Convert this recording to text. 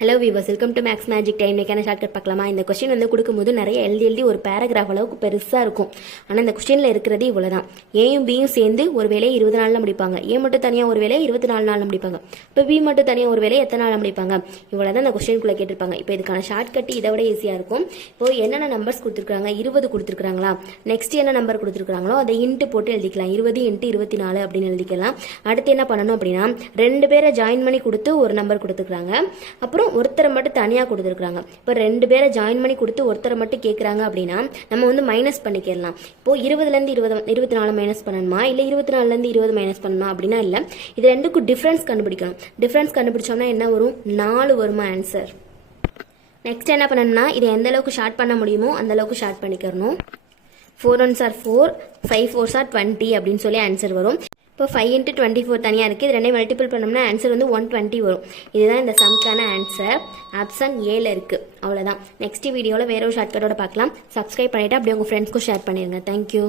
Hello viewers, welcome to Max magic time. இன்னைக்கான shortcut பார்க்கலாமா? இந்த கொஸ்டின் வந்து கொடுக்கும்போது நிறைய எழுதி ஒரு பேராகிராஃப் அளவுக்கு பெருசாக இருக்கும். ஆனால் இந்த கொஸ்டினில் இருக்கிறது இவ்வளோ தான். ஏயும் பியும் சேர்ந்து ஒரு வேலையை 20 நாளில் முடிப்பாங்க. ஏ மட்டும் தனியாக ஒரு வேலையை 24 நாளில் முடிப்பாங்க. இப்போ பி மட்டும் தனியாக ஒரு வேலையை எத்தனை நாளில் முடிப்பாங்க? இவ்வளோ தான் இந்த கொஸ்டினுக்குள்ளே கேட்டிருப்பாங்க. இப்போ இதுக்கான ஷார்ட்கட் இதை விட ஈஸியாக இருக்கும். இப்போ என்னென்ன நம்பர்ஸ் கொடுத்துருக்காங்க? 20 கொடுத்துருக்காங்களா? நெக்ஸ்ட் என்ன நம்பர் கொடுத்துருக்காங்களோ அதை இன்ட்டு போட்டு எழுதிக்கலாம். 20 × 24 அப்படின்னு எழுதிக்கலாம். அடுத்து என்ன பண்ணணும் அப்படின்னா, 2 பேரை ஜாயின் பண்ணி கொடுத்து ஒரு நம்பர் கொடுத்துருக்காங்க. அப்புறம் ஒருத்தரை மட்டும் தனியாக கொடுத்துருக்காங்க. இப்போ 2 பேரை ஜாயின் பண்ணி கொடுத்து ஒருத்தரை மட்டும் கேட்குறாங்க அப்படின்னா நம்ம வந்து மைனஸ் பண்ணிக்கலாம். இப்போ 20லேருந்து 24 மைனஸ் பண்ணணுமா, இல்லை 24லேருந்து 20 மைனஸ் பண்ணணுமா அப்படின்னா இல்லை. இது ரெண்டுக்கும் டிஃப்ரென்ஸ் கண்டுபிடிக்கணும். டிஃப்ரென்ஸ் கண்டுபிடிச்சோம்னா என்ன வரும்? 4 வருமா ஆன்சர். நெக்ஸ்ட் என்ன பண்ணணும்னா, இதை எந்த அளவுக்கு ஷார்ட் பண்ண முடியுமோ அந்த அளவுக்கு short பண்ணிக்கிறணும். 4 1s are 4, 5 4s are 20 அப்படின்னு சொல்லி ஆன்சர் வரும். இப்போ 5 × 24 தனியாக இருக்குது. இது ரெண்டையும் மல்டிபிள் பண்ணோம்னா ஆன்சர் வந்து 120 வரும். இதுதான் இந்த சம்க்கான ஆன்சர். ஆப்ஷன் ஏல இருக்குது. அவ்வளோதான். நெக்ஸ்ட் வீடியோவில் வேற ஒரு ஷார்ட்கட்டோட பார்க்கலாம். சப்ஸ்கிரைப் பண்ணிவிட்டு அப்படியே உங்கள் ஃப்ரெண்ட்ஸ்க்கும் ஷேர் பண்ணிடுங்க. தேங்க்யூ.